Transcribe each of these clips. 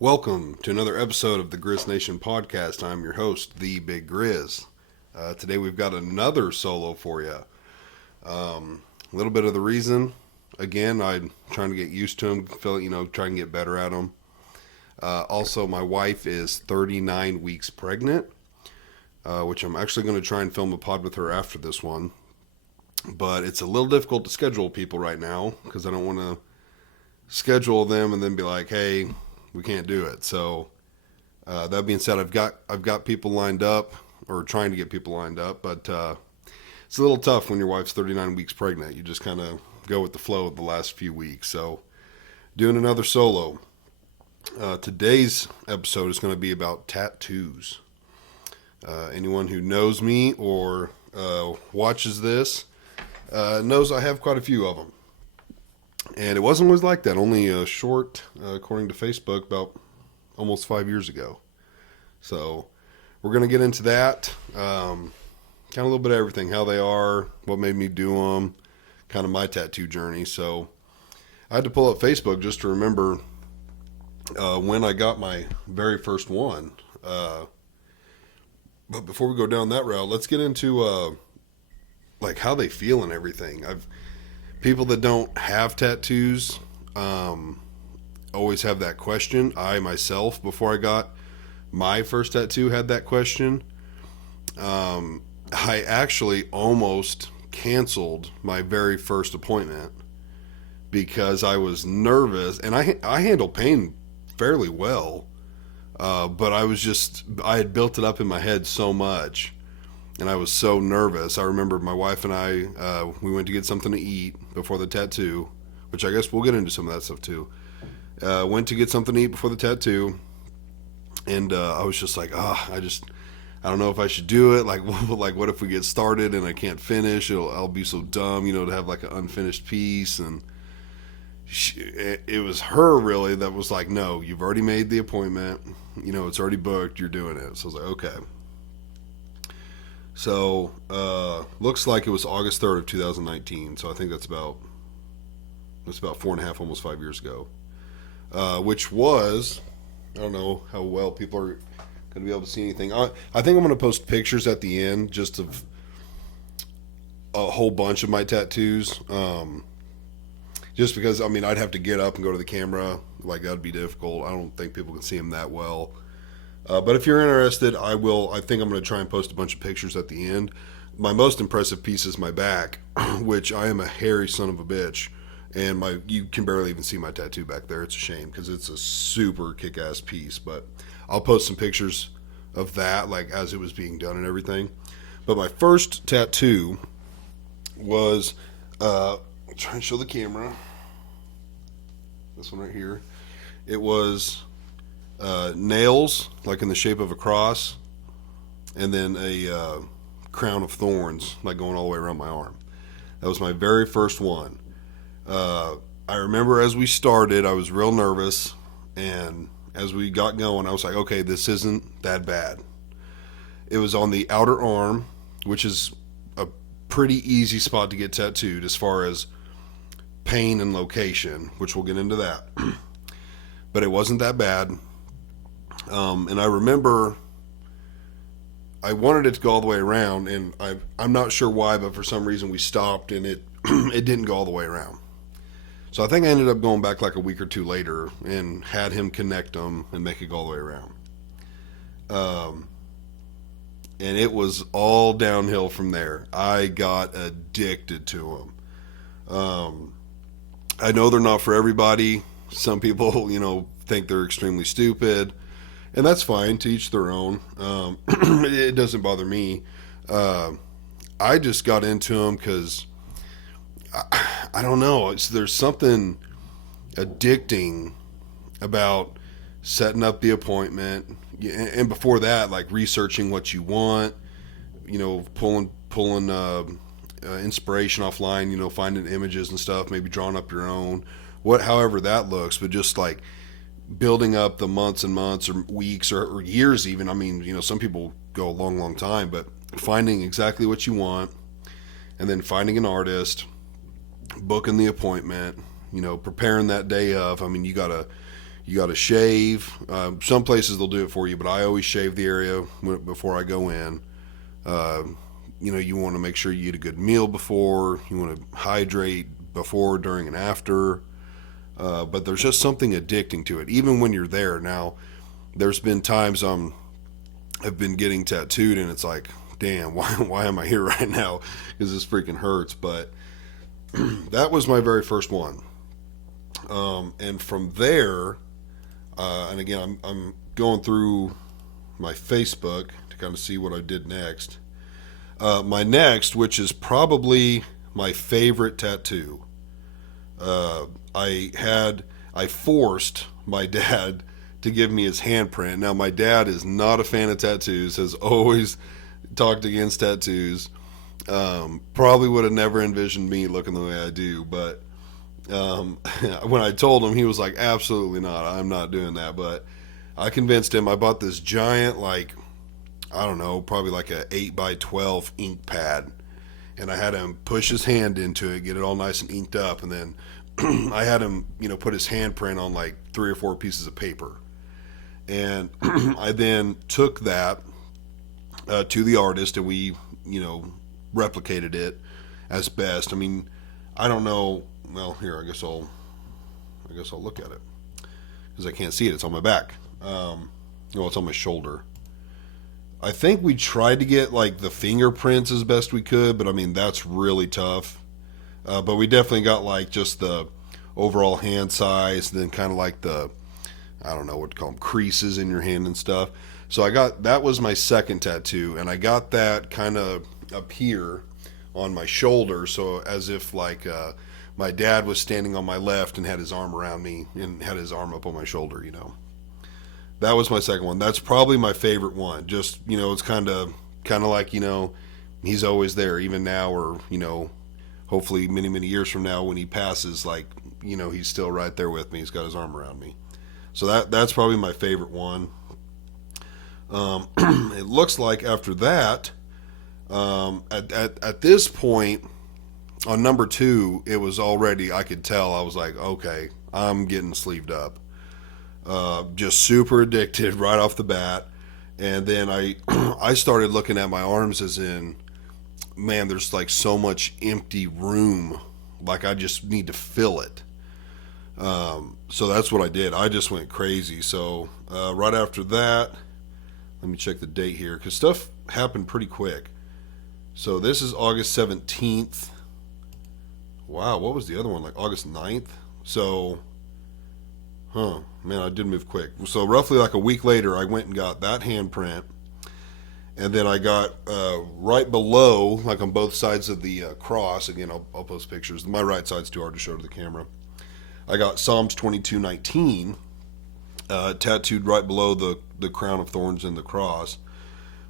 Welcome to another episode of the Grizz Nation podcast. I'm your host, the BigGrizz. Today we've got another solo for you. A little bit of the reason, again, I'm trying to get used to them, trying to get better at them. Also, my wife is 39 weeks pregnant, which I'm actually going to try and film a pod with her after this one. But it's a little difficult to schedule people right now because I don't want to schedule them and then be like, hey, we can't do it. So that being said, I've got people lined up, or trying to get people lined up, but it's a little tough when your wife's 39 weeks pregnant. You just kind of go with the flow of the last few weeks. So doing another solo. Today's episode is going to be about tattoos. Anyone who knows me or watches this knows I have quite a few of them. And it wasn't always like that. Only a short, according to Facebook, about almost 5 years ago. So we're going to get into that. Kind of a little bit of everything. How they are, what made me do them, kind of my tattoo journey. So I had to pull up Facebook just to remember when I got my very first one. But before we go down that route, let's get into like how they feel and everything. People that don't have tattoos always have that question. I myself, before I got my first tattoo, had that question. I actually almost canceled my very first appointment because I was nervous, and I handle pain fairly well, but I had built it up in my head so much. And I was so nervous. I remember my wife and I, we went to get something to eat before the tattoo, which I guess we'll get into some of that stuff too. Went to get something to eat before the tattoo, and I was just like, I don't know if I should do it. Like, what if we get started and I can't finish? I'll be so dumb, to have like an unfinished piece. And it was her really that was like, no, you've already made the appointment. It's already booked. You're doing it. So I was like, okay. So, looks like it was August 3rd of 2019. So I think that's about 4.5, almost 5 years ago. Which was, I don't know how well people are going to be able to see anything. I think I'm going to post pictures at the end just of a whole bunch of my tattoos. Just because, I'd have to get up and go to the camera. Like, that'd be difficult. I don't think people can see them that well. But if you're interested, I think I'm going to try and post a bunch of pictures at the end. My most impressive piece is my back, which I am a hairy son of a bitch. And you can barely even see my tattoo back there. It's a shame because it's a super kick-ass piece. But I'll post some pictures of that, like as it was being done and everything. But my first tattoo was, I'll try and show the camera. This one right here. It was nails, like in the shape of a cross, and then a crown of thorns, like going all the way around my arm. That was my very first one. I remember as we started, I was real nervous, and as we got going, I was like, okay, this isn't that bad. It was on the outer arm, which is a pretty easy spot to get tattooed as far as pain and location, which we'll get into that. But it wasn't that bad. And I remember I wanted it to go all the way around, and I'm not sure why, but for some reason we stopped and it it didn't go all the way around. So I think I ended up going back like a week or two later and had him connect them and make it go all the way around. And it was all downhill from there. I got addicted to them. I know they're not for everybody. Some people, think they're extremely stupid. And that's fine, to each their own. It doesn't bother me. I just got into them because, I don't know, there's something addicting about setting up the appointment. And before that, like researching what you want, pulling inspiration offline, finding images and stuff, maybe drawing up your own, however that looks, but just like building up the months and months or weeks or years even. Some people go a long, long time, but finding exactly what you want and then finding an artist, booking the appointment, preparing that day of. You You got to shave. Some places they'll do it for you, but I always shave the area before I go in. Uh, you want to make sure you eat a good meal before. You want to hydrate before, during, and after. But there's just something addicting to it, even when you're there. Now, there's been times I've been getting tattooed, and it's like, damn, why am I here right now? Because this freaking hurts. But that was my very first one. And from there, and again, I'm going through my Facebook to kind of see what I did next. My next, which is probably my favorite tattoo, I forced my dad to give me his handprint. Now, my dad is not a fan of tattoos, has always talked against tattoos. Probably would have never envisioned me looking the way I do, but when I told him, he was like, absolutely not, I'm not doing that. But I convinced him. I bought this giant, like, I don't know, probably like a 8x12 ink pad, and I had him push his hand into it, get it all nice and inked up, and then I had him, put his handprint on like 3 or 4 pieces of paper. And I then took that to the artist, and we, replicated it as best. I mean, I don't know. Well, here, I guess I'll look at it, because I can't see it. It's on my back. It's on my shoulder. I think we tried to get like the fingerprints as best we could, but I mean, that's really tough. But we definitely got like just the overall hand size, and then kind of like the, I don't know what to call them, creases in your hand and stuff. So that was my second tattoo, and I got that kind of up here on my shoulder, so as if like my dad was standing on my left and had his arm around me and had his arm up on my shoulder. That was my second one. That's probably my favorite one. Just, it's kind of like, he's always there, even now, or, hopefully many, many years from now when he passes, like, he's still right there with me. He's got his arm around me. So that's probably my favorite one. It looks like after that, at this point, on number 2, it was already, I could tell, I was like, okay, I'm getting sleeved up. Just super addicted right off the bat. And then I started looking at my arms as in, man, there's like so much empty room. Like I just need to fill it. So that's what I did. I just went crazy. So right after that, let me check the date here, because stuff happened pretty quick. So this is August 17th. Wow, what was the other one? Like August 9th? So, man, I did move quick. So roughly like a week later, I went and got that handprint. And then I got right below, like on both sides of the cross, again, I'll post pictures. My right side's too hard to show to the camera. I got Psalms 22:19 tattooed right below the crown of thorns and the cross,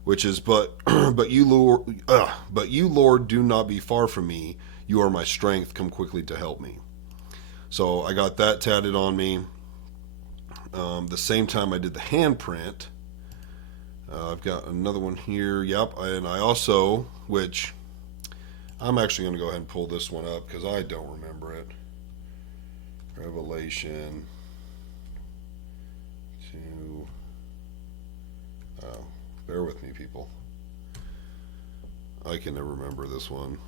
which is, but you Lord, do not be far from me. You are my strength. Come quickly to help me. So I got that tatted on me. The same time I did the handprint. I've got another one here. Yep. And I also, which I'm actually going to go ahead and pull this one up because I don't remember it. Revelation 2. Oh, bear with me, people. I can never remember this one.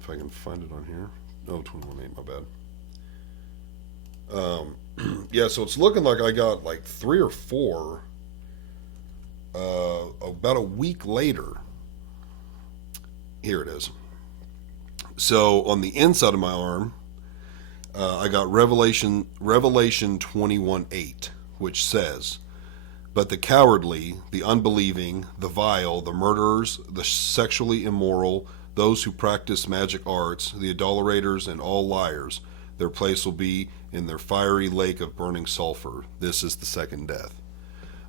If I can find it on here. Oh, 21.8, my bad. Yeah, so it's looking like I got like 3 or 4 about a week later. Here it is. So on the inside of my arm, I got Revelation 21:8, which says, "But the cowardly, the unbelieving, the vile, the murderers, the sexually immoral, those who practice magic arts, the idolaters, and all liars, their place will be in their fiery lake of burning sulfur. This is the second death."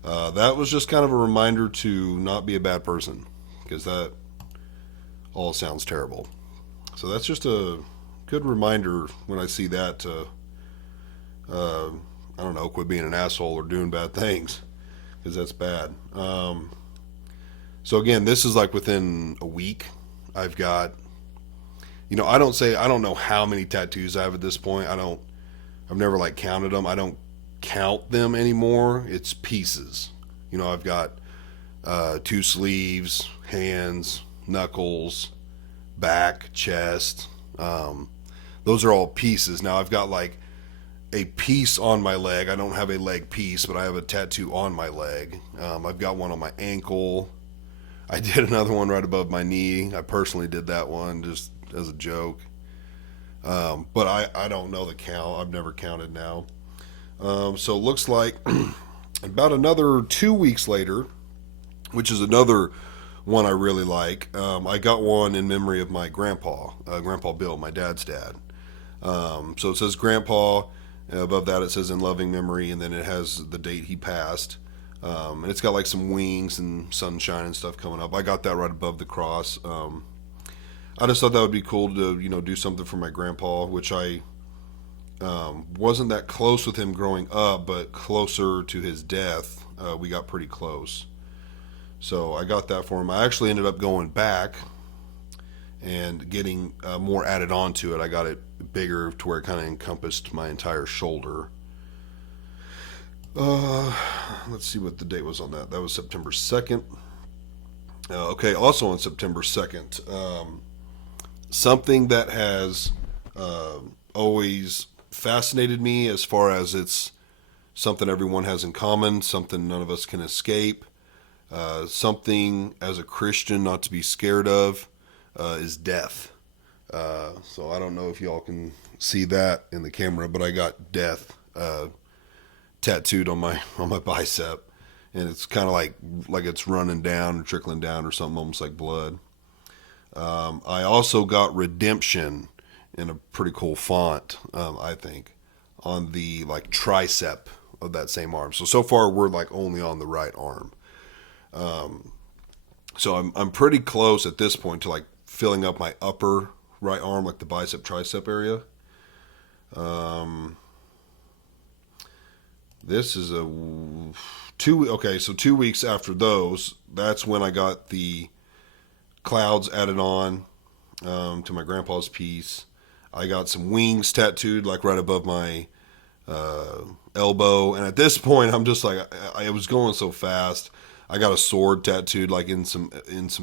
That was just kind of a reminder to not be a bad person, because that all sounds terrible. So that's just a good reminder when I see that to, I don't know, quit being an asshole or doing bad things, because that's bad. So again, this is like within a week. I've got, I don't know how many tattoos I have at this point. I don't I've never like counted them. I don't count them anymore. It's pieces. I've got two sleeves, hands, knuckles, back, chest. Those are all pieces. Now I've got like a piece on my leg. I don't have a leg piece, but I have a tattoo on my leg. I've got one on my ankle. I did another one right above my knee. I personally did that one just as a joke. But I don't know the count. I've never counted now. So it looks like about another 2 weeks later, which is another one I really like. I got one in memory of my grandpa, Grandpa Bill, my dad's dad. So it says Grandpa. Above that it says in loving memory, and then it has the date he passed. And it's got like some wings and sunshine and stuff coming up. I got that right above the cross. I just thought that would be cool to do something for my grandpa, which I wasn't that close with him growing up, but closer to his death, we got pretty close. So I got that for him. I actually ended up going back and getting more added onto it. I got it bigger to where it kind of encompassed my entire shoulder. Let's see what the date was on that. That was September 2nd. Okay, also on September 2nd, something that has always fascinated me as far as it's something everyone has in common, something none of us can escape, something as a Christian not to be scared of, is death. So I don't know if y'all can see that in the camera, but I got death tattooed on my bicep, and it's kind of like it's running down or trickling down or something, almost like blood. I also got redemption in a pretty cool font, I think, on the like tricep of that same arm. So far we're like only on the right arm. So I'm pretty close at this point to like filling up my upper right arm, like the bicep tricep area. This is a 2 weeks after those, that's when I got the clouds added on to my grandpa's piece. I got some wings tattooed like right above my elbow, and at this point I'm just like, I was going so fast. I got a sword tattooed like in some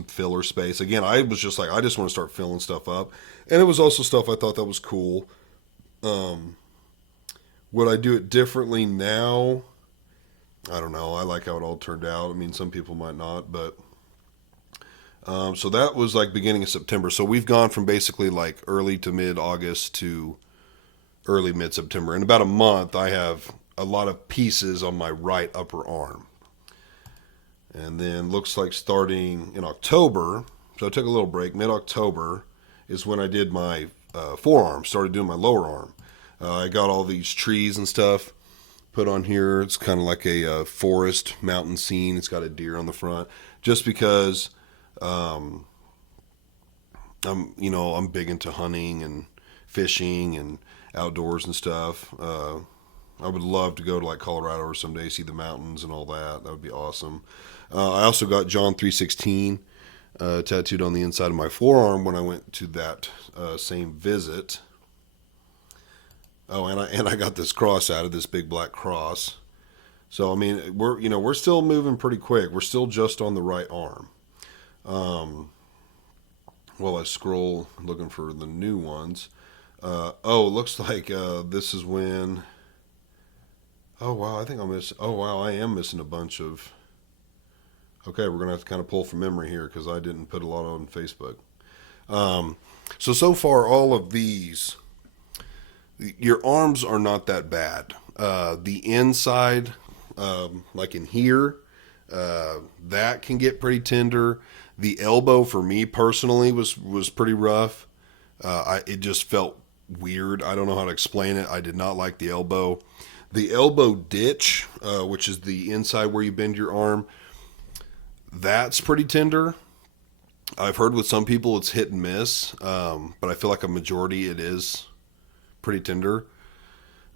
filler space. Again, I was just like, I just want to start filling stuff up, and it was also stuff I thought that was cool. Would I do it differently now? I don't know. I like how it all turned out. I mean, some people might not, but so that was like beginning of September. So we've gone from basically like early to mid-August to early mid-September. In about a month, I have a lot of pieces on my right upper arm. And then looks like starting in October, so I took a little break. Mid-October is when I did my forearm, started doing my lower arm. I got all these trees and stuff put on here. It's kind of like a forest mountain scene. It's got a deer on the front, just because I'm big into hunting and fishing and outdoors and stuff. I would love to go to like Colorado or someday, see the mountains and all that. That would be awesome. I also got John 3:16 tattooed on the inside of my forearm when I went to that same visit. Oh, and I got this cross out of this big black cross. So I mean, we're still moving pretty quick. We're still just on the right arm. While I scroll looking for the new ones. It looks like this is when. Oh wow, I am missing a bunch of. Okay, we're gonna have to kind of pull from memory here because I didn't put a lot on Facebook. So far, all of these. Your arms are not that bad. The inside, like in here, that can get pretty tender. The elbow for me personally was pretty rough. It just felt weird. I don't know how to explain it. I did not like the elbow. The elbow ditch, which is the inside where you bend your arm, that's pretty tender. I've heard with some people it's hit and miss, but I feel like a majority it is pretty tender.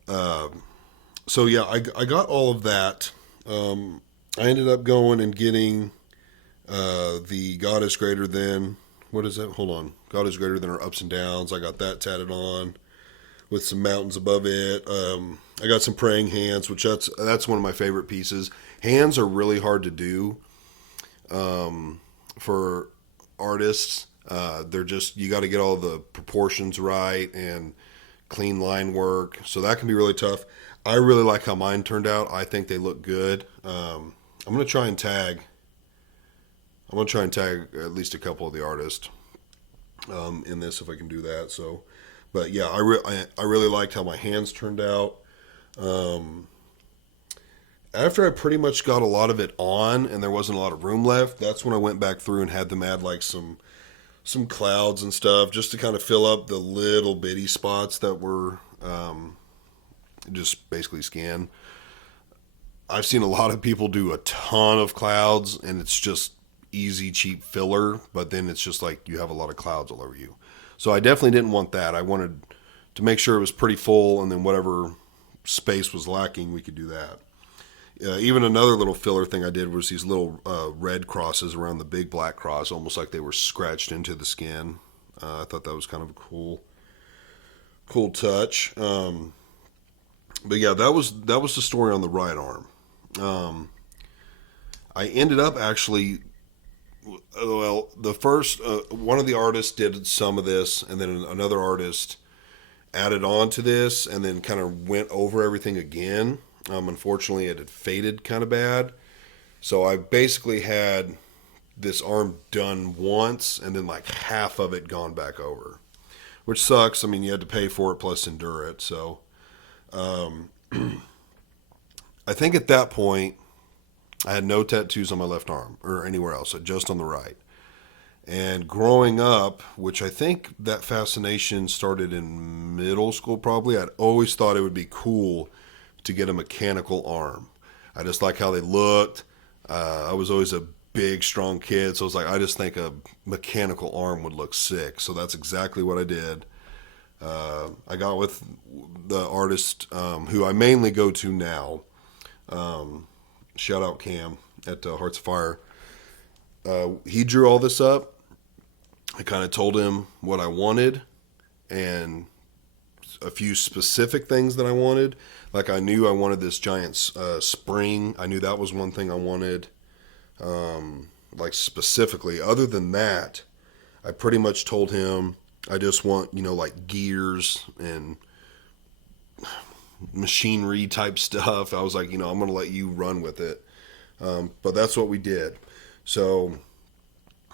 So yeah, I got all of that. I ended up going and getting the God is greater than, what is that? Hold on. God is greater than our ups and downs. I got that tatted on. with some mountains above it. I got some praying hands, which that's one of my favorite pieces. Hands are really hard to do for artists. They're just, you got to get all the proportions right and clean line work. So that can be really tough. I really like how mine turned out. I think they look good. I'm gonna try and tag. I'm gonna try and tag at least a couple of the artists in this if I can do that. So, but yeah, I really liked how my hands turned out. After I pretty much got a lot of it on and there wasn't a lot of room left, that's when I went back through and had them add like some clouds and stuff just to kind of fill up the little bitty spots that were just basically skin. I've seen a lot of people do a ton of clouds and it's just easy, cheap filler, but then it's just like you have a lot of clouds all over you. So I definitely didn't want that. I wanted to make sure it was pretty full, and then whatever space was lacking, we could do that. Even another little filler thing I did was these little red crosses around the big black cross, almost like they were scratched into the skin. I thought that was kind of a cool touch. But yeah, that was the story on the right arm. I ended up actually, well, the first one of the artists did some of this, and then another artist added on to this, and then kind of went over everything again. Unfortunately, it had faded kind of bad, so I basically had this arm done once, and then like half of it gone back over, which sucks. I mean, you had to pay for it plus endure it. So, I think at that point, I had no tattoos on my left arm or anywhere else, just on the right. And growing up, which I think that fascination started in middle school probably, I'd always thought it would be cool to get a mechanical arm. I just like how they looked. I was always a big, strong kid, so I was like, I just think a mechanical arm would look sick. So that's exactly what I did. I got with the artist who I mainly go to now. Shout out Cam at Hearts of Fire. He drew all this up. I kind of told him what I wanted and a few specific things that I wanted. Like I knew I wanted this giant spring. I knew that was one thing I wanted. Like specifically. Other than that, I pretty much told him I just want, like gears and machinery type stuff. I was like, I'm going to let you run with it. But that's what we did. So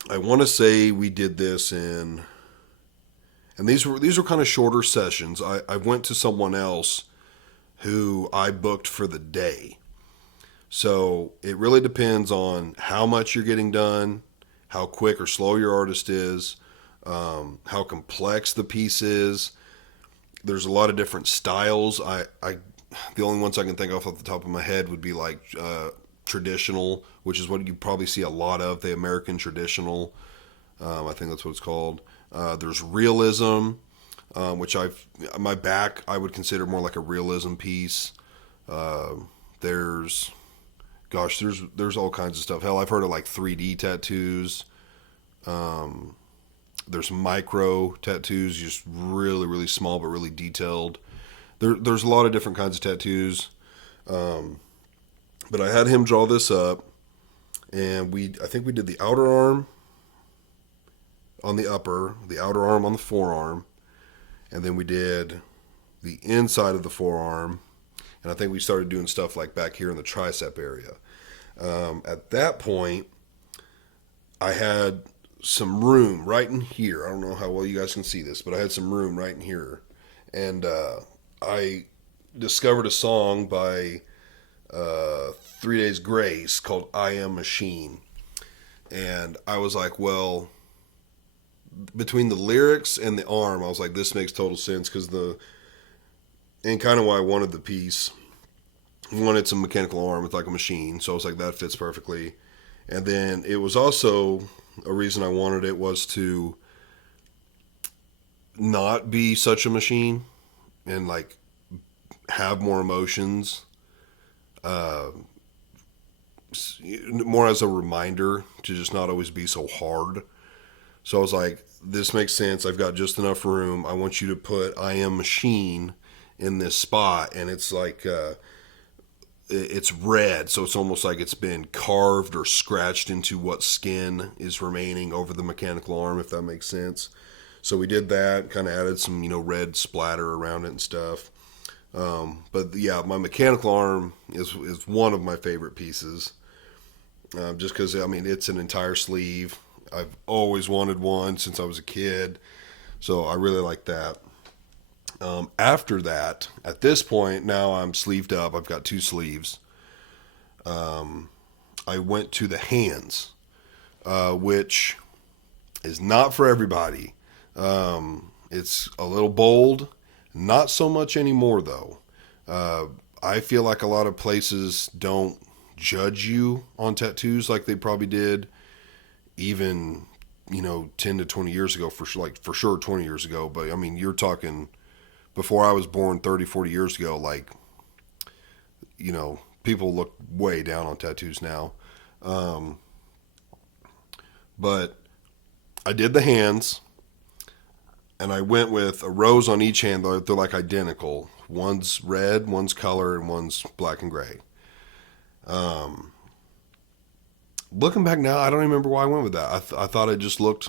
I want to say we did this and these were kind of shorter sessions. I went to someone else who I booked for the day. So it really depends on how much you're getting done, how quick or slow your artist is, how complex the piece is. There's a lot of different styles. The only ones I can think of off the top of my head would be like traditional, which is what you probably see a lot of, the American traditional. I think that's what it's called. There's realism, which my back I would consider more like a realism piece. There's all kinds of stuff. Hell, I've heard of like 3D tattoos. There's micro tattoos, just really, really small but really detailed. There's a lot of different kinds of tattoos. But I had him draw this up, and I think we did the outer arm on the upper, the outer arm on the forearm, and then we did the inside of the forearm, and I think we started doing stuff like back here in the tricep area. At that point, I had some room right in here. I don't know how well you guys can see this, but I had some room right in here, and I discovered a song by 3 Days Grace called I Am Machine. And I was like, well, between the lyrics and the arm, I was like, this makes total sense because and kind of why I wanted the piece. I wanted some mechanical arm with like a machine. So I was like, that fits perfectly. And then it was also a reason I wanted it was to not be such a machine and like have more emotions. More as a reminder to just not always be so hard. So I was like, this makes sense. I've got just enough room. I want you to put I am machine in this spot. And it's like, it's red. So it's almost like it's been carved or scratched into what skin is remaining over the mechanical arm, if that makes sense. So we did that, kind of added some, red splatter around it and stuff. But yeah, my mechanical arm is one of my favorite pieces. Just because, it's an entire sleeve. I've always wanted one since I was a kid. So I really like that. After that, at this point, now I'm sleeved up. I've got 2 sleeves. I went to the hands, which is not for everybody. It's a little bold. Not so much anymore, though. I feel like a lot of places don't judge you on tattoos like they probably did even, 10 to 20 years ago, for sure 20 years ago. But you're talking before I was born, 30, 40 years ago, people look way down on tattoos now. But I did the hands, and I went with a rose on each hand. They're like identical. One's red, one's color, and one's black and gray. Looking back now, I don't remember why I went with that. I thought it just looked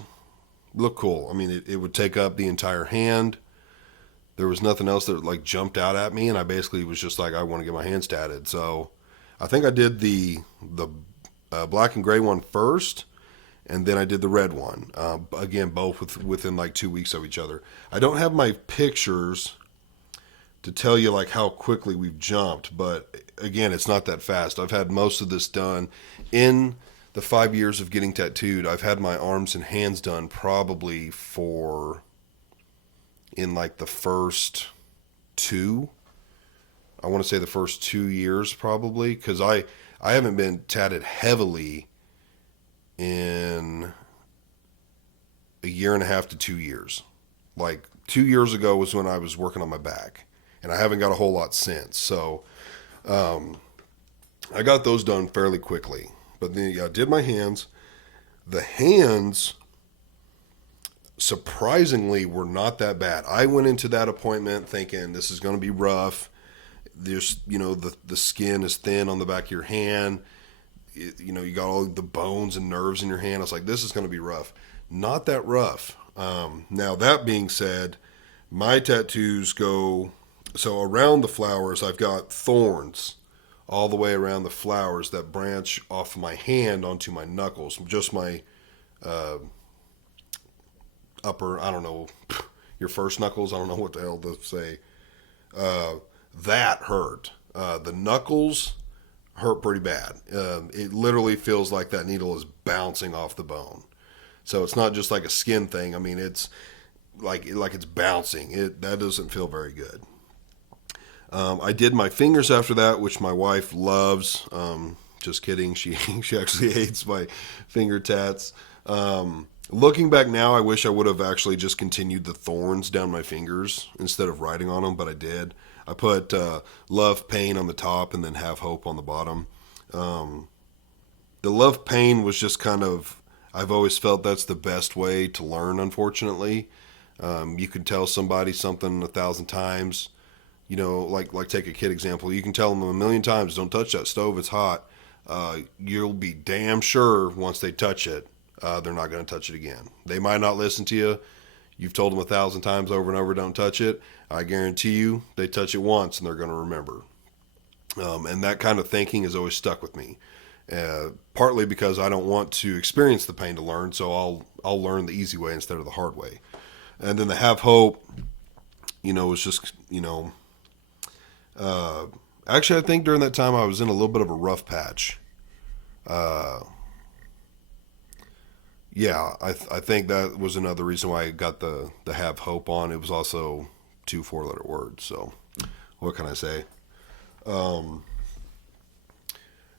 cool. It would take up the entire hand. There was nothing else that jumped out at me, and I basically was just like, I want to get my hands tatted. So I think I did the black and gray one first, and then I did the red one. Again, both within 2 weeks of each other. I don't have my pictures to tell you how quickly we've jumped, but again, it's not that fast. I've had most of this done in the 5 years of getting tattooed. I've had my arms and hands done probably in the first 2. I want to say the first 2 years probably, because I haven't been tatted heavily in a year and a half to 2 years. 2 years ago was when I was working on my back, and I haven't got a whole lot since. So I got those done fairly quickly. But then I did my hands. The hands, surprisingly, were not that bad. I went into that appointment thinking this is going to be rough. There's, the skin is thin on the back of your hand. You got all the bones and nerves in your hand. I was like, this is going to be rough. Not that rough. Now, that being said, my tattoos go, so around the flowers, I've got thorns all the way around the flowers that branch off my hand onto my knuckles. Just my upper, I don't know, your first knuckles, I don't know what the hell to say. That hurt. The knuckles hurt pretty bad. It literally feels like that needle is bouncing off the bone. So it's not just like a skin thing. It's like it's bouncing. That doesn't feel very good. I did my fingers after that, which my wife loves. Just kidding. She actually hates my finger tats. Looking back now, I wish I would have actually just continued the thorns down my fingers instead of writing on them, but I did. I put love, pain on the top and then have hope on the bottom. The love, pain was just kind of, I've always felt that's the best way to learn, unfortunately. You can tell somebody something 1,000 times. Like take a kid example. You can tell them 1,000,000 times, don't touch that stove, it's hot. You'll be damn sure once they touch it, they're not going to touch it again. They might not listen to you. You've told them 1,000 times over and over, don't touch it. I guarantee you, they touch it once and they're going to remember. And that kind of thinking has always stuck with me. Partly because I don't want to experience the pain to learn, so I'll learn the easy way instead of the hard way. And then the have hope, was just, actually, I think during that time I was in a little bit of a rough patch. Yeah, I think that was another reason why I got the have hope on. It was also 2 4-letter words. So what can I say?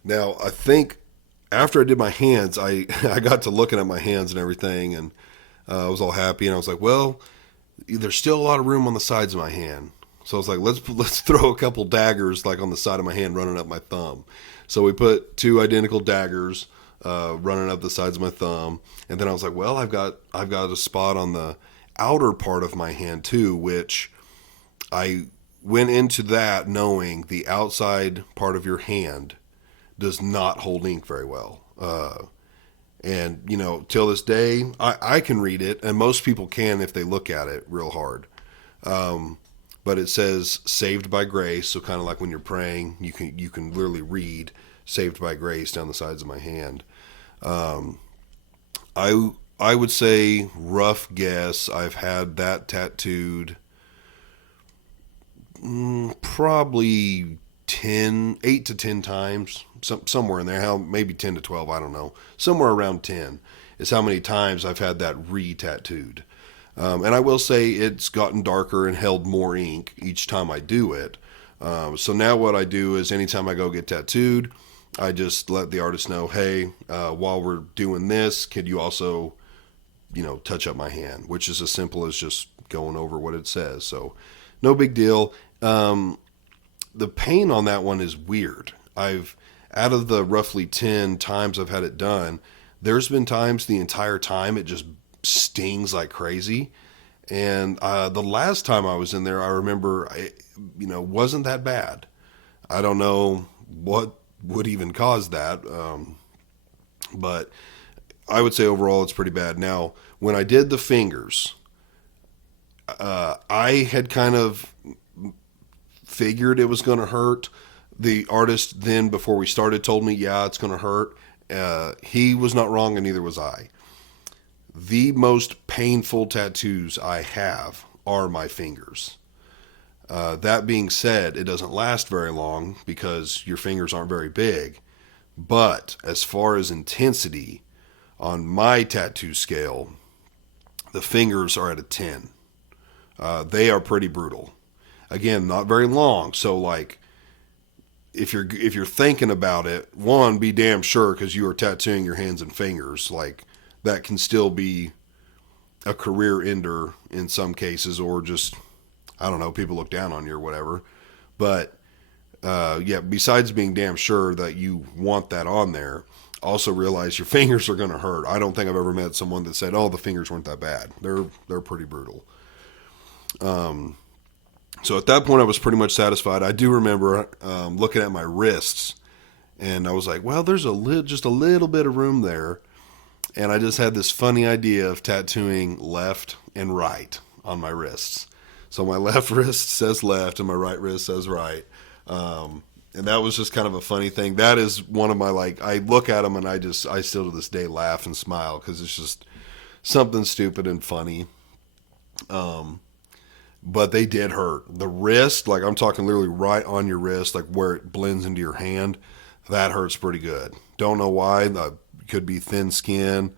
Now, I think after I did my hands, I got to looking at my hands and everything, and I was all happy, and I was like, well, there's still a lot of room on the sides of my hand. So I was like, let's throw a couple daggers on the side of my hand running up my thumb. So we put 2 identical daggers running up the sides of my thumb. And then I was like, well, I've got a spot on the outer part of my hand too, which I went into that knowing the outside part of your hand does not hold ink very well. And, you know, till this day, I can read it, and most people can if they look at it real hard. But it says saved by grace, so kind of like when you're praying, you can literally read saved by grace down the sides of my hand. I would say, rough guess, I've had that tattooed probably 8 to 10 times, somewhere in there. How maybe 10 to 12, I don't know. Somewhere around 10 is how many times I've had that re-tattooed. And I will say it's gotten darker and held more ink each time I do it. So now what I do is anytime I go get tattooed, I just let the artist know, hey, while we're doing this, could you also, you know, touch up my hand, which is as simple as just going over what it says. So no big deal. The pain on that one is weird. Out of the roughly 10 times I've had it done, there's been times the entire time it just stings like crazy. And the last time I was in there, I remember, wasn't that bad. I don't know what would even cause that. But I would say overall it's pretty bad. Now, when I did the fingers, I had kind of figured it was going to hurt. The artist then, before we started, told me, yeah, it's going to hurt. He was not wrong, and neither was I. The most painful tattoos I have are my fingers. That being said, it doesn't last very long because your fingers aren't very big. But as far as intensity, on my tattoo scale, the fingers are at a 10. They are pretty brutal. Again, not very long. So like, if you're thinking about it, one, be damn sure, because you are tattooing your hands and fingers. Like, that can still be a career ender in some cases, or just, I don't know, people look down on you or whatever. But yeah, besides being damn sure that you want that on there, also realize your fingers are going to hurt. I don't think I've ever met someone that said, "Oh, the fingers weren't that bad." They're pretty brutal. So at that point, I was pretty much satisfied. I do remember looking at my wrists, and I was like, "Well, there's just a little bit of room there." And I just had this funny idea of tattooing left and right on my wrists. So my left wrist says left, and my right wrist says right. And that was just kind of a funny thing. That is one of my, like, I look at them and I still to this day laugh and smile because it's just something stupid and funny. But they did hurt. The wrist, like I'm talking literally right on your wrist, like where it blends into your hand, that hurts pretty good. Don't know why. Could be thin skin,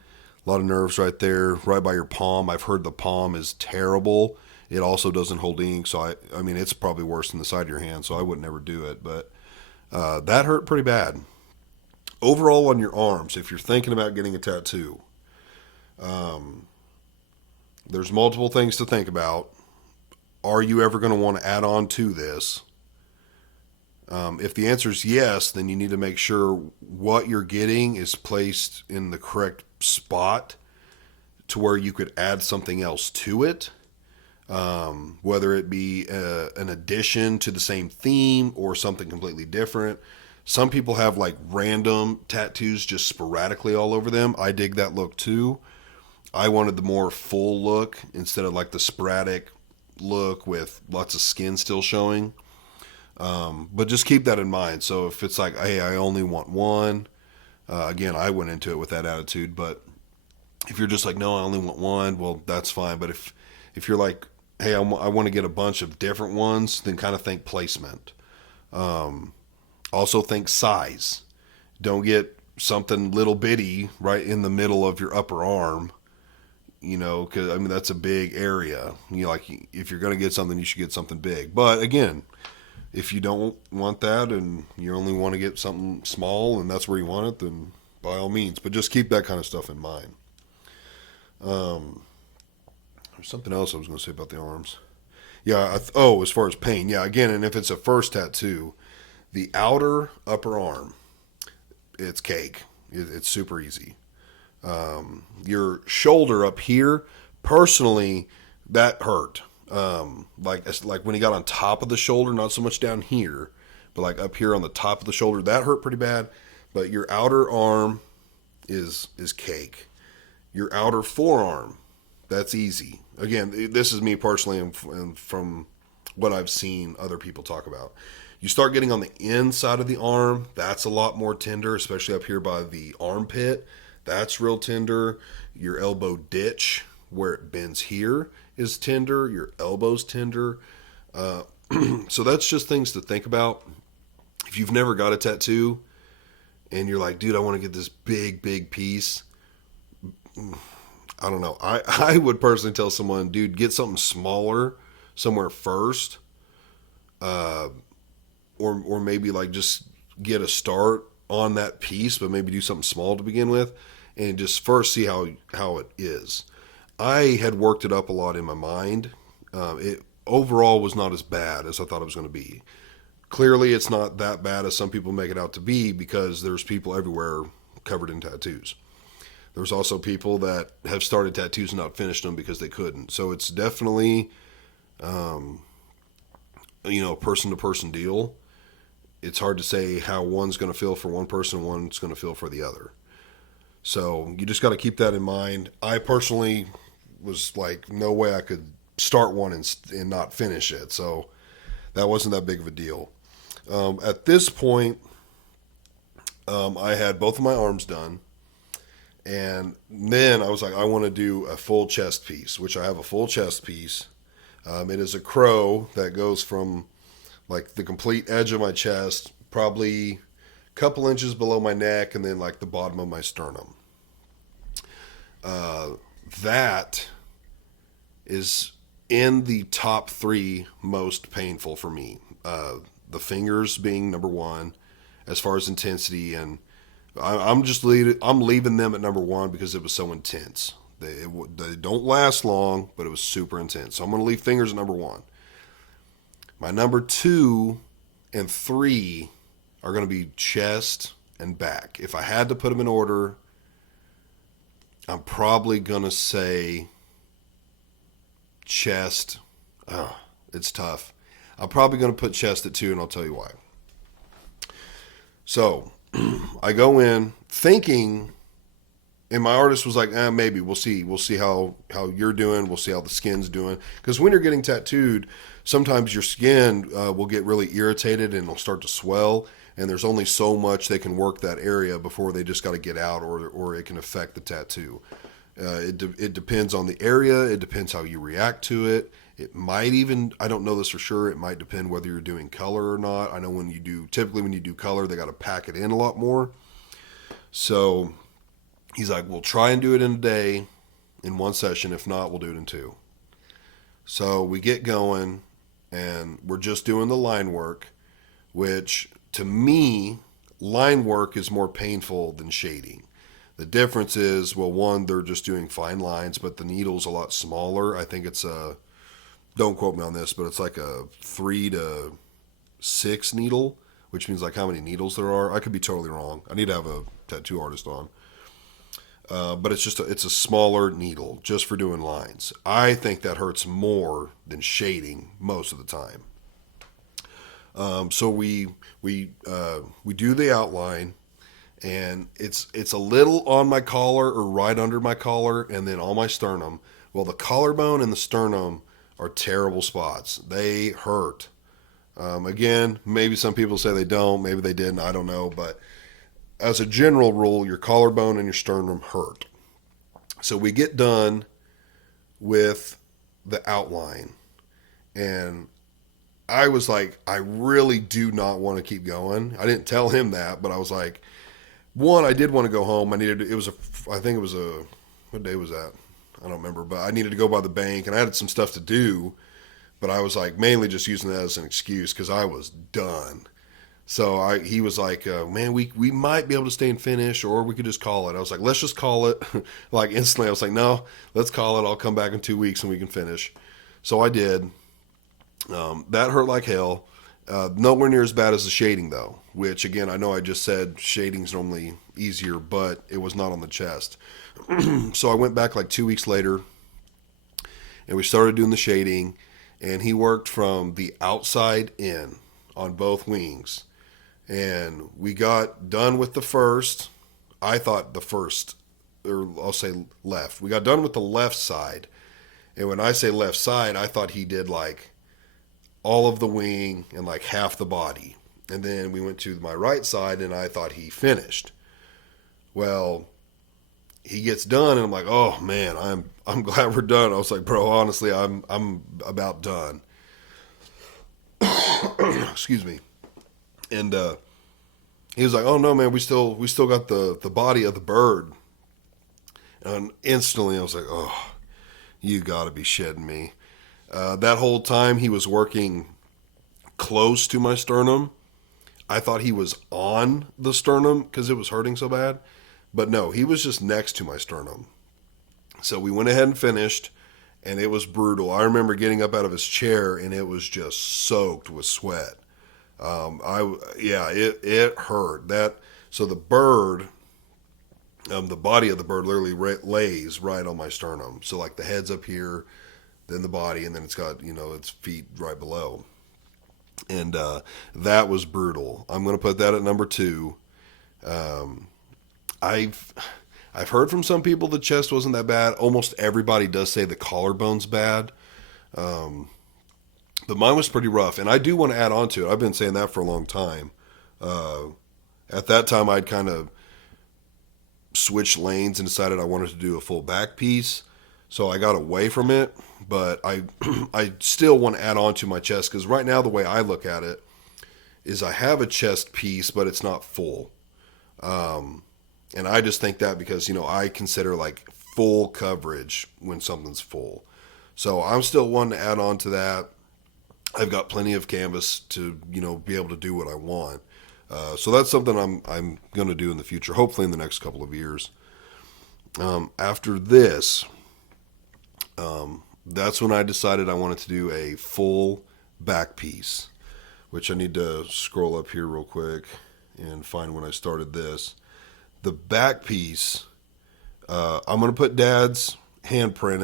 a lot of nerves right there, right by your palm. I've heard the palm is terrible. It also doesn't hold ink, so I mean, it's probably worse than the side of your hand, so I would never do it. But that hurt pretty bad. Overall, on your arms, if you're thinking about getting a tattoo, there's multiple things to think about. Are you ever going to want to add on to this? If the answer is yes, then you need to make sure what you're getting is placed in the correct spot to where you could add something else to it. Whether it be an addition to the same theme or something completely different. Some people have like random tattoos just sporadically all over them. I dig that look too. I wanted the more full look instead of like the sporadic look with lots of skin still showing. But just keep that in mind. So if it's like, hey, I only want one, again, I went into it with that attitude. But if you're just like, no, I only want one, well, that's fine. But if you're like, hey, I want to get a bunch of different ones, then kind of think placement. Also think size. Don't get something little bitty right in the middle of your upper arm. You know, because I mean that's a big area. You know, like if you're going to get something, you should get something big. But again, if you don't want that and you only want to get something small and that's where you want it, then by all means. But just keep that kind of stuff in mind. There's something else I was going to say about the arms. Yeah. As far as pain, yeah. Again, and if it's a first tattoo, the outer upper arm, it's cake. It's super easy. Your shoulder up here, personally, that hurt. Like when he got on top of the shoulder, not so much down here, but like up here on the top of the shoulder, that hurt pretty bad. But your outer arm is cake. Your outer forearm, that's easy. Again, this is me personally and from what I've seen other people talk about. You start getting on the inside of the arm, that's a lot more tender, especially up here by the armpit. That's real tender. Your elbow ditch, where it bends here, is tender. Your elbow's tender. So that's just things to think about. If you've never got a tattoo and you're like, dude, I want to get this big piece, I don't know. I would personally tell someone, dude, get something smaller somewhere first. Or maybe like just get a start on that piece, but maybe do something small to begin with and just first see how it is. I had worked it up a lot in my mind. It overall was not as bad as I thought it was going to be. Clearly, it's not that bad as some people make it out to be because there's people everywhere covered in tattoos. There's also people that have started tattoos and not finished them because they couldn't. So it's definitely, a person-to-person deal. It's hard to say how one's going to feel for one person and one's going to feel for the other. So you just got to keep that in mind. I personally was like, no way I could start one and not finish it. So that wasn't that big of a deal. At this point, I had both of my arms done. And then I was like, I want to do a full chest piece, which I have a full chest piece. It is a crow that goes from like the complete edge of my chest, probably a couple inches below my neck, and then like the bottom of my sternum. That is in the top 3 most painful for me. The fingers being number 1 as far as intensity, and I'm leaving them at number 1 because it was so intense. They don't last long, but it was super intense. So I'm going to leave fingers at number 1. My number 2 and 3 are going to be chest and back. If I had to put them in order, I'm probably going to say chest. Oh, it's tough. I'm probably going to put chest at 2, and I'll tell you why. So I go in thinking, and my artist was like, maybe we'll see how you're doing. We'll see how the skin's doing. Because when you're getting tattooed, sometimes your skin will get really irritated and it'll start to swell. And there's only so much they can work that area before they just got to get out, or it can affect the tattoo. It depends on the area. It depends how you react to it. It might even, I don't know this for sure, it might depend whether you're doing color or not. I know typically when you do color, they got to pack it in a lot more. So he's like, we'll try and do it in a day, in 1 session. If not, we'll do it in 2. So we get going, and we're just doing the line work, which to me, line work is more painful than shading. The difference is, well, one, they're just doing fine lines, but the needle's a lot smaller. I think it's don't quote me on this, but it's like a 3 to 6 needle, which means like how many needles there are. I could be totally wrong. I need to have a tattoo artist on. But it's a smaller needle just for doing lines. I think that hurts more than shading most of the time. So we do the outline, and it's a little on my collar or right under my collar, and then on my sternum. Well, the collarbone and the sternum are terrible spots. They hurt. Again, maybe some people say they don't, maybe they didn't, I don't know, but as a general rule, your collarbone and your sternum hurt. So we get done with the outline, and I was like, I really do not want to keep going. I didn't tell him that, but I was like, one, I did want to go home. What day was that? I don't remember, but I needed to go by the bank, and I had some stuff to do, but I was like mainly just using that as an excuse because I was done. So he was like, man, we might be able to stay and finish, or we could just call it. I was like, let's just call it. Like instantly, I was like, no, let's call it. I'll come back in 2 weeks and we can finish. So I did. That hurt like hell. Nowhere near as bad as the shading, though, which, again, I know I just said shading's normally easier, but it was not on the chest. So I went back like 2 weeks later, and we started doing the shading, and he worked from the outside in on both wings. And we got done with the first. I thought the first, or I'll say left. We got done with the left side. And when I say left side, I thought he did like all of the wing and like half the body. And then we went to my right side, and I thought he finished. Well, he gets done, and I'm like, oh man, I'm glad we're done. I was like, bro, honestly, I'm about done. Excuse me. And he was like, oh no, man, we still got the body of the bird. And instantly I was like, oh, you got to be shitting me. That whole time he was working close to my sternum. I thought he was on the sternum because it was hurting so bad. But no, he was just next to my sternum. So we went ahead and finished, and it was brutal. I remember getting up out of his chair, and it was just soaked with sweat. It hurt. So the bird, the body of the bird literally lays right on my sternum. So like the head's up here, then the body, and then it's got, its feet right below. And that was brutal. I'm going to put that at number 2. I've heard from some people the chest wasn't that bad. Almost everybody does say the collarbone's bad. But mine was pretty rough. And I do want to add on to it. I've been saying that for a long time. At that time, I'd kind of switched lanes and decided I wanted to do a full back piece. So I got away from it. But I still want to add on to my chest, because right now the way I look at it is I have a chest piece, but it's not full. And I just think that because, I consider like full coverage when something's full. So I'm still wanting to add on to that. I've got plenty of canvas to, be able to do what I want. So that's something I'm going to do in the future, hopefully in the next couple of years. After this, that's when I decided I wanted to do a full back piece, which I need to scroll up here real quick and find when I started this. The back piece, I'm going to put Dad's handprint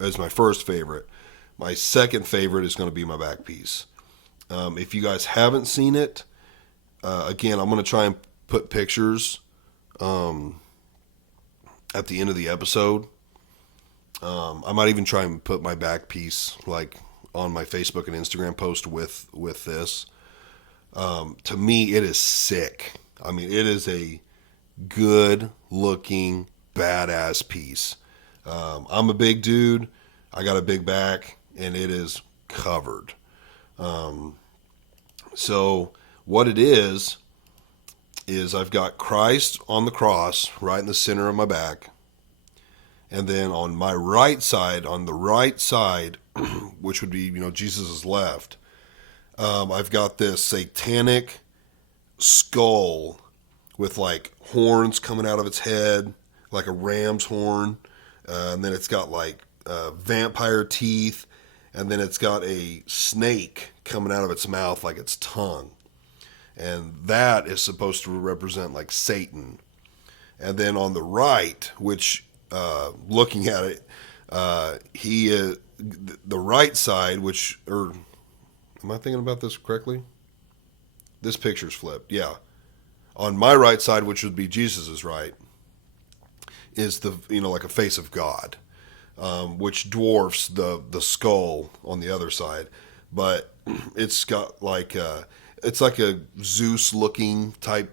as my first favorite. My second favorite is going to be my back piece. If you guys haven't seen it, again, I'm going to try and put pictures at the end of the episode. I might even try and put my back piece like on my Facebook and Instagram post with this. To me, it is sick. I mean, it is a good looking, badass piece. I'm a big dude. I got a big back, and it is covered. So what it is I've got Christ on the cross right in the center of my back. And then on my right side, which would be, Jesus' left, I've got this satanic skull with like horns coming out of its head, like a ram's horn. And then it's got like vampire teeth. And then it's got a snake coming out of its mouth like its tongue. And that is supposed to represent like Satan. And then on the right, which looking at it, he is the right side, or am I thinking about this correctly? This picture's flipped. Yeah. On my right side, which would be Jesus's right, is like a face of God, which dwarfs the skull on the other side. But it's got like it's like a Zeus looking type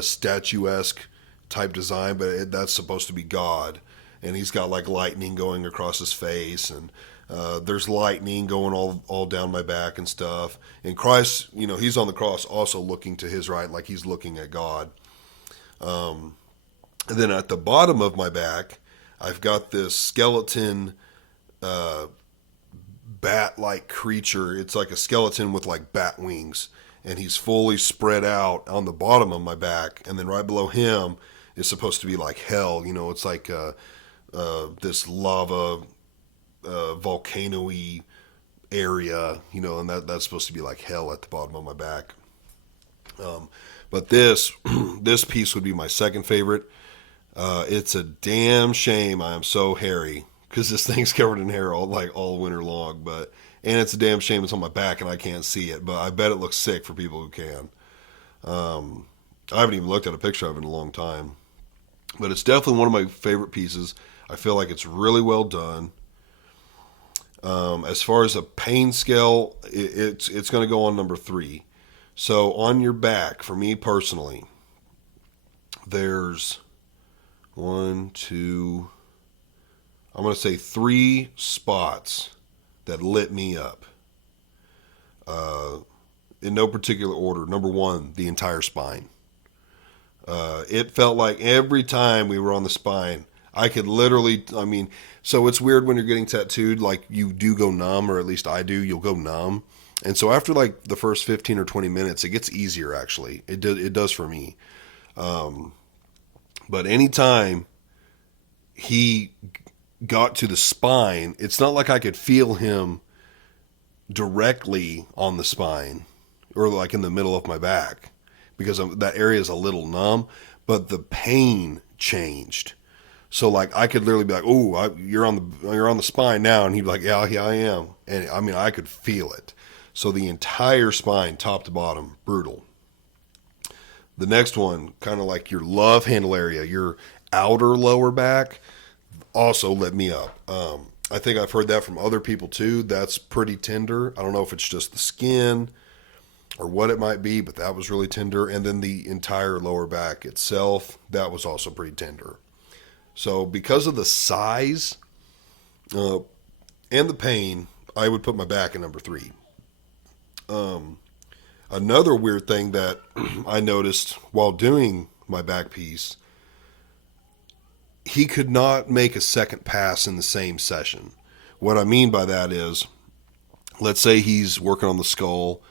statuesque type design, but that's supposed to be God. And he's got like lightning going across his face, and there's lightning going all down my back and stuff. And Christ, he's on the cross also looking to his right, like he's looking at God. And then at the bottom of my back, I've got this skeleton bat-like creature. It's like a skeleton with like bat wings, and he's fully spread out on the bottom of my back. And then right below him is supposed to be like hell. It's like this lava, volcano-y area, and that's supposed to be like hell at the bottom of my back. But this this piece would be my second favorite. It's a damn shame I am so hairy because this thing's covered in hair all winter long. And it's a damn shame it's on my back and I can't see it. But I bet it looks sick for people who can. I haven't even looked at a picture of it in a long time, but it's definitely one of my favorite pieces. I feel like it's really well done. As far as a pain scale, it's going to go on number 3. So on your back, for me personally, there's 1, 2, I'm going to say 3 spots that lit me up. In no particular order. Number 1, the entire spine. It felt like every time we were on the spine, I could literally, so it's weird when you're getting tattooed, like you do go numb, or at least I do, you'll go numb. And so after like the first 15 or 20 minutes, it gets easier actually. It does for me. But anytime he got to the spine, it's not like I could feel him directly on the spine or like in the middle of my back because that area is a little numb, but the pain changed. So like I could literally be like, "Oh, you're on the spine now," and he'd be like, "Yeah, I am," and I could feel it. So the entire spine, top to bottom, brutal. The next one, kind of like your love handle area, your outer lower back, also lit me up. I think I've heard that from other people too. That's pretty tender. I don't know if it's just the skin or what it might be, but that was really tender. And then the entire lower back itself, that was also pretty tender. So because of the size and the pain, I would put my back at number 3. Another weird thing that I noticed while doing my back piece, he could not make a second pass in the same session. What I mean by that is, let's say he's working on the skull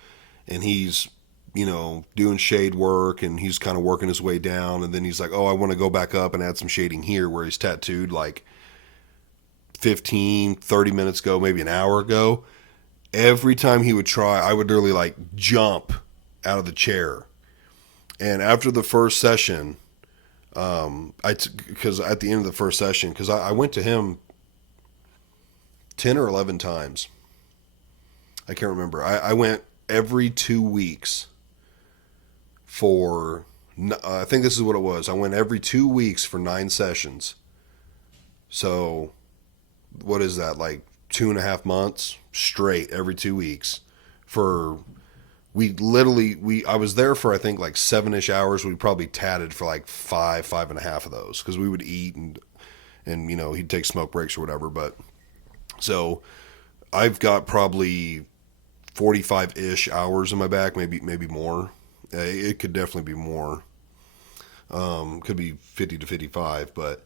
and he's, doing shade work and he's kind of working his way down. And then he's like, oh, I want to go back up and add some shading here where he's tattooed like 15, 30 minutes ago, maybe an hour ago. Every time he would try, I would literally like jump out of the chair. And after the first session, because at the end of the first session, because I went to him 10 or 11 times. I can't remember. I went every 2 weeks for, I think this is what it was. I went every 2 weeks for 9 sessions. So what is that? Like 2.5 months straight every 2 weeks for, I was there for, I think like 7-ish hours. We probably tatted for like 5.5 of those. Cause we would eat and he'd take smoke breaks or whatever. But so I've got probably 45-ish hours in my back, maybe more. It could definitely be more. Could be 50 to 55. But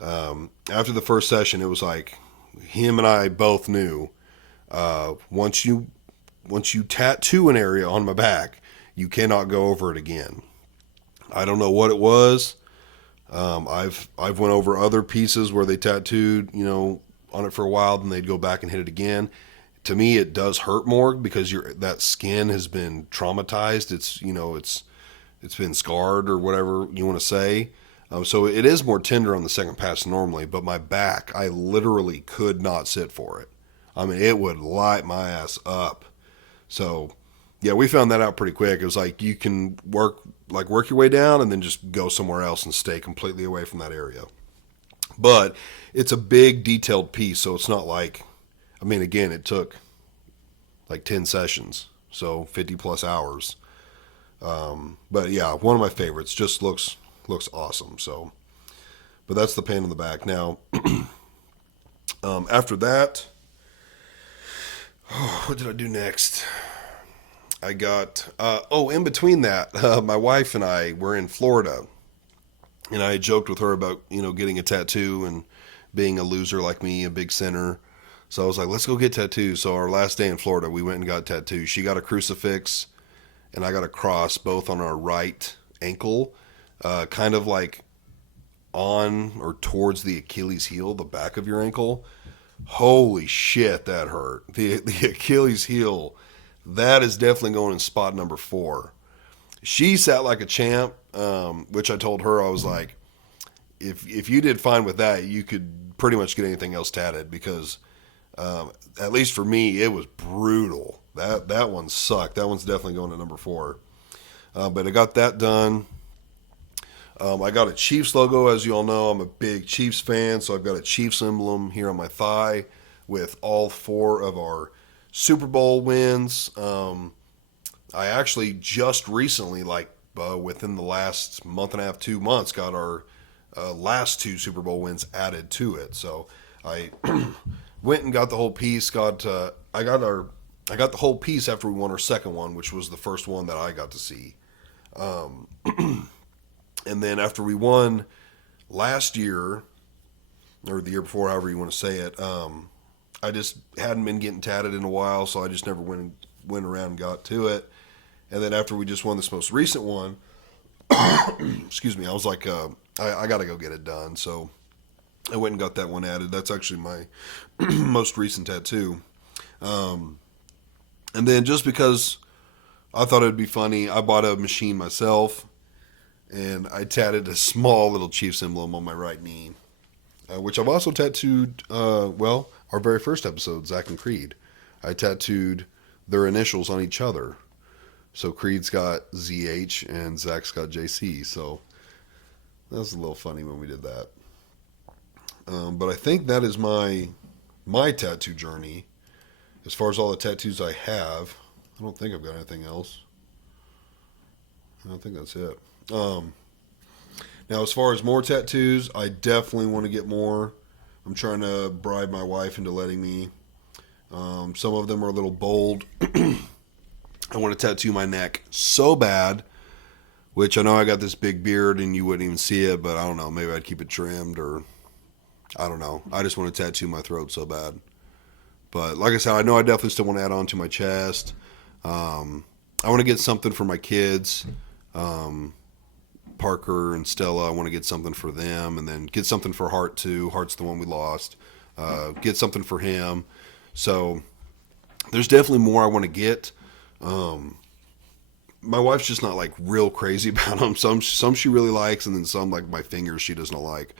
after the first session, it was like him and I both knew once you tattoo an area on my back, you cannot go over it again. I don't know what it was. I've went over other pieces where they tattooed, on it for a while, then they'd go back and hit it again. To me, it does hurt more because that skin has been traumatized. It's been scarred or whatever you want to say. So it is more tender on the second pass normally, but my back, I literally could not sit for it. It would light my ass up. So yeah, we found that out pretty quick. It was like you can work your way down and then just go somewhere else and stay completely away from that area. But it's a big detailed piece, so it's not like, again, it took like 10 sessions, so 50 plus hours. But yeah, one of my favorites, just looks awesome. So, but that's the pain in the back. Now, after that, what did I do next? I got, in between that, my wife and I were in Florida, and I had joked with her about, getting a tattoo and being a loser like me, a big sinner. So I was like, let's go get tattoos. So our last day in Florida, we went and got tattoos. She got a crucifix and I got a cross both on our right ankle, kind of like on or towards the Achilles heel, the back of your ankle. Holy shit, that hurt. The Achilles heel, that is definitely going in spot number 4. She sat like a champ, which I told her, I was like, if you did fine with that, you could pretty much get anything else tatted because at least for me, it was brutal. That one sucked. That one's definitely going to number 4. But I got that done. I got a Chiefs logo, as you all know. I'm a big Chiefs fan, so I've got a Chiefs emblem here on my thigh with all 4 of our Super Bowl wins. I actually just recently, like within the last month and a half, 2 months, got our last 2 Super Bowl wins added to it. So I went and got the whole piece. I got the whole piece after we won our second one, which was the first one that I got to see. And then after we won last year, or the year before, however you want to say it, I just hadn't been getting tatted in a while, so I just never went around and got to it. And then after we just won this most recent one, excuse me, I was like, I got to go get it done. So I went and got that one added. That's actually my most recent tattoo. And then just because I thought it'd be funny, I bought a machine myself, and I tatted a small little Chiefs emblem on my right knee, which I've also tattooed, our very first episode, Zach and Creed. I tattooed their initials on each other. So Creed's got ZH and Zach's got JC. So that was a little funny when we did that. But I think that is my tattoo journey. As far as all the tattoos I have, I don't think I've got anything else. I don't think that's it. Now, as far as more tattoos, I definitely want to get more. I'm trying to bribe my wife into letting me. Some of them are a little bold. I want to tattoo my neck so bad, which I know I got this big beard and you wouldn't even see it, but I don't know. Maybe I'd keep it trimmed, or I don't know. I just want to tattoo my throat so bad. But like I said, I know I definitely still want to add on to my chest. I want to get something for my kids. Parker and Stella, I want to get something for them, and then get something for Hart too. Hart's the one we lost. Get something for him. So there's definitely more I want to get. My wife's just not like real crazy about them. Some she really likes, and then some, like my fingers, she does not like.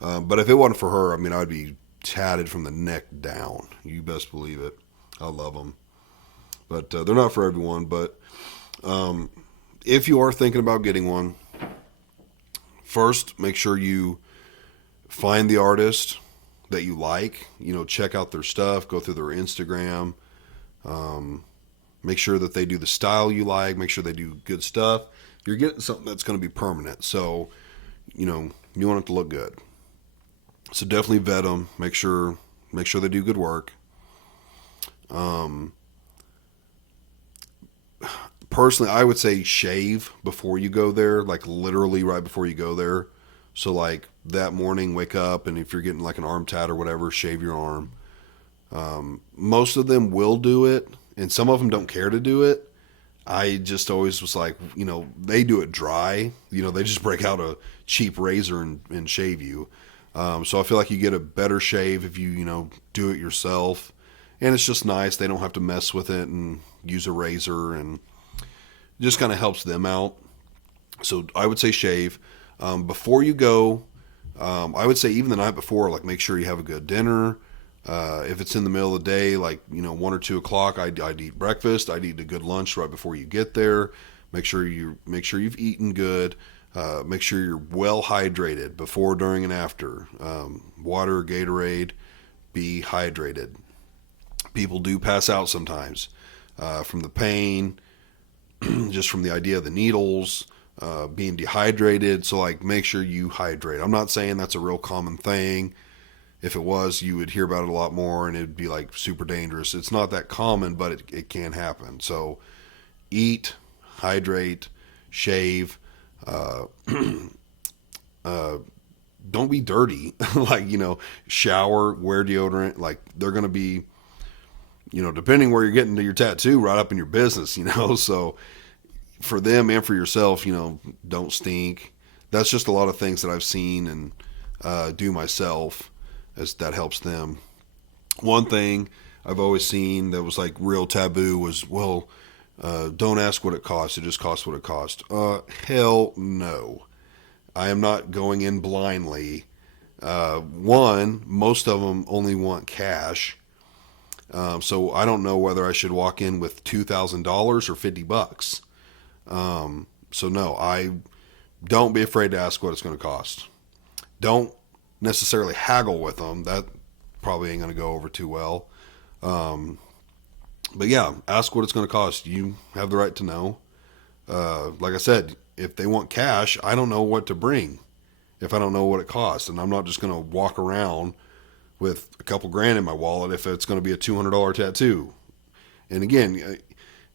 But if it wasn't for her, I mean, I'd be tatted from the neck down. You best believe it. I love them. But they're not for everyone. But if you are thinking about getting one, first, make sure you find the artist that you like. You know, check out their stuff. Go through their Instagram. Make sure that they do the style you like. Make sure they do good stuff. You're getting something that's going to be permanent. So, you know, you want it to look good. So definitely vet them. Make sure they do good work. Personally, I would say shave before you go there, like literally right before you go there. So like that morning, wake up, and if you're getting like an arm tat or whatever, shave your arm. Most of them will do it, and some of them don't care to do it. I just always was like, you know, they do it dry. You know, they just break out a cheap razor and shave you. So I feel like you get a better shave if you know, do it yourself. And it's just nice. They don't have to mess with it and use a razor, and it just kind of helps them out. So I would say shave. Before you go, I would say even the night before, like make sure you have a good dinner. If it's in the middle of the day, like, you know, 1 or 2 o'clock, I'd eat breakfast. I'd eat a good lunch right before you get there. Make sure you've eaten good. Make sure you're well hydrated before, during, and after. Water, Gatorade, be hydrated. People do pass out sometimes from the pain, just from the idea of the needles, being dehydrated. So, like, make sure you hydrate. I'm not saying that's a real common thing. If it was, you would hear about it a lot more, and it'd be like super dangerous. It's not that common, but it can happen. So eat, hydrate, shave, don't be dirty. Like, you know, shower, wear deodorant. Like, they're going to be, you know, depending where you're getting to your tattoo, right up in your business, you know. So for them and for yourself, you know, don't stink. That's just a lot of things that I've seen and do myself, as that helps them. One thing I've always seen that was like real taboo was, well, don't ask what it costs. It just costs what it costs. Hell no. I am not going in blindly. One, most of them only want cash. So I don't know whether I should walk in with $2,000 or $50. So no, I don't be afraid to ask what it's going to cost. Don't necessarily haggle with them. That probably ain't going to go over too well. But yeah, ask what it's going to cost. You have the right to know. Like I said, if they want cash, I don't know what to bring if I don't know what it costs. And I'm not just going to walk around with a couple grand in my wallet if it's going to be a $200 tattoo. And again,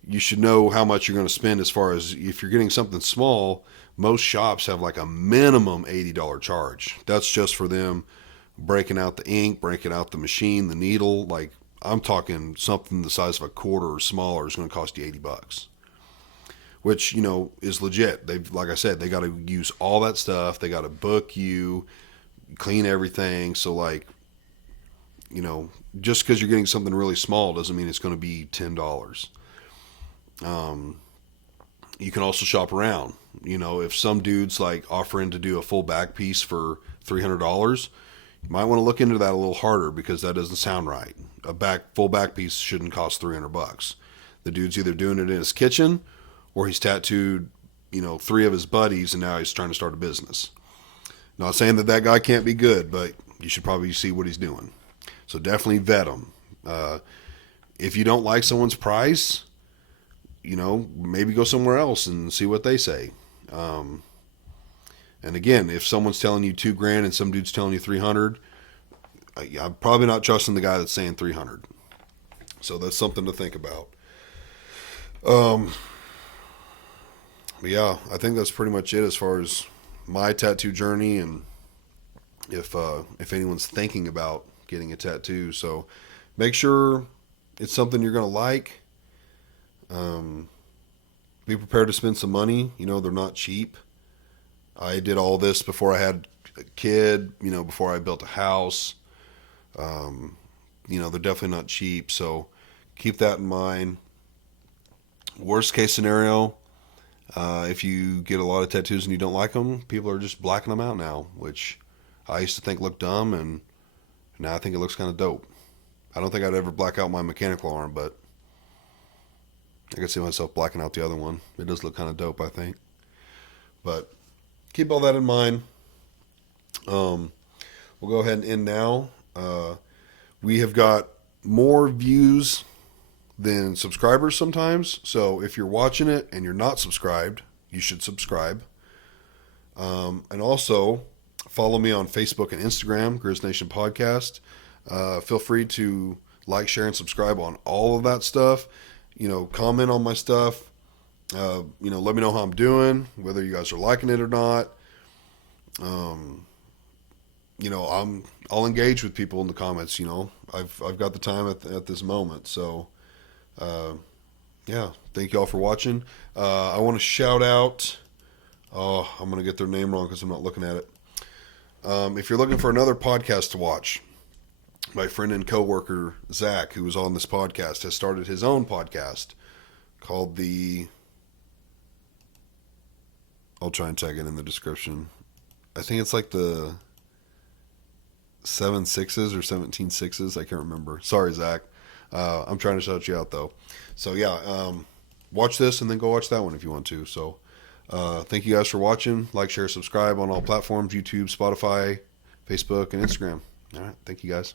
you should know how much you're going to spend as far as if you're getting something small. Most shops have like a minimum $80 charge. That's just for them breaking out the ink, breaking out the machine, the needle. Like I'm talking something the size of a quarter or smaller is going to cost you $80, which, you know, is legit. They've, like I said, they got to use all that stuff. They got to book you, clean everything. So like, you know, just because you're getting something really small doesn't mean it's going to be $10. You can also shop around. You know, if some dude's like offering to do a full back piece for $300, you might want to look into that a little harder because that doesn't sound right. A full back piece shouldn't cost $300. The dude's either doing it in his kitchen or he's tattooed, you know, 3 of his buddies and now he's trying to start a business. Not saying that that guy can't be good, but you should probably see what he's doing. So definitely vet them. If you don't like someone's price, you know, maybe go somewhere else and see what they say. And again, if someone's telling you $2,000 and some dude's telling you 300, I'm probably not trusting the guy that's saying 300. So that's something to think about. But yeah, I think that's pretty much it as far as my tattoo journey, and if anyone's thinking about getting a tattoo. So make sure it's something you're going to like. Be prepared to spend some money. You know, they're not cheap. I did all this before I had a kid, you know, before I built a house. You know, they're definitely not cheap. So keep that in mind. Worst case scenario, if you get a lot of tattoos and you don't like them, people are just blacking them out now, which I used to think looked dumb, and now I think it looks kind of dope. I don't think I'd ever black out my mechanical arm, but I could see myself blacking out the other one. It does look kind of dope, I think. But keep all that in mind. We'll go ahead and end now. We have got more views than subscribers sometimes. So if you're watching it and you're not subscribed, you should subscribe. And also follow me on Facebook and Instagram, Grizz Nation Podcast. Feel free to like, share, and subscribe on all of that stuff. You know, comment on my stuff. You know, let me know how I'm doing, whether you guys are liking it or not. You know, I'll engage with people in the comments. You know, I've got the time at this moment. So, yeah, thank you all for watching. I want to shout out. Oh, I'm gonna get their name wrong because I'm not looking at it. If you're looking for another podcast to watch, my friend and coworker Zach, who was on this podcast, has started his own podcast called I'll try and tag it in the description. I think it's like the 7 Sixes or 17 Sixes. I can't remember. Sorry, Zach. I'm trying to shout you out though. So yeah, watch this and then go watch that one if you want to. So thank you guys for watching. Like, share, subscribe on all platforms: YouTube, Spotify, Facebook, and Instagram. All right. Thank you guys.